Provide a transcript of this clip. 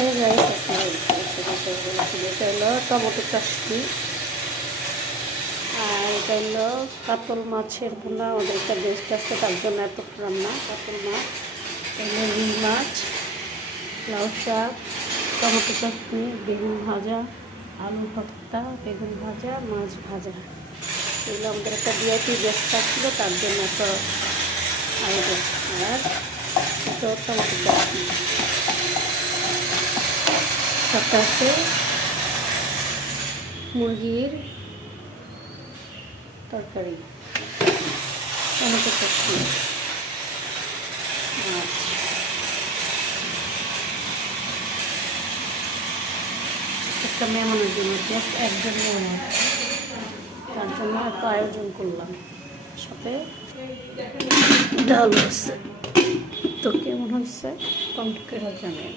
এই গাইস এটা হলো টমেটো চাটনি, আর এটা হলো কাতল মাছের ভুনা। আমাদের একটা গেস্ট আছে, তার জন্য এত রান্না। কাতল মাছ, এগুলো রুই মাছ, লাউ শাক, টমেটো চাটনি, বেগুন ভাজা, আলু ভর্তা, বেগুন ভাজা, মাছ ভাজা। এগুলো আমাদের একটা বিআইপি গেস্ট আসছিল, তার জন্য এত আয়োজন। আর এটা টমেটো চাটনি, সাথে আছে মুরগির তরকারি, টমেটো চাটনি, মাছ। একটা মেহমানের জন্য, জাস্ট একজন মেহমান, তার জন্য এত আয়োজন করলাম। সাথে ডাল আছে। তো কেমন হয়েছে কমেন্ট করে জানাবেন।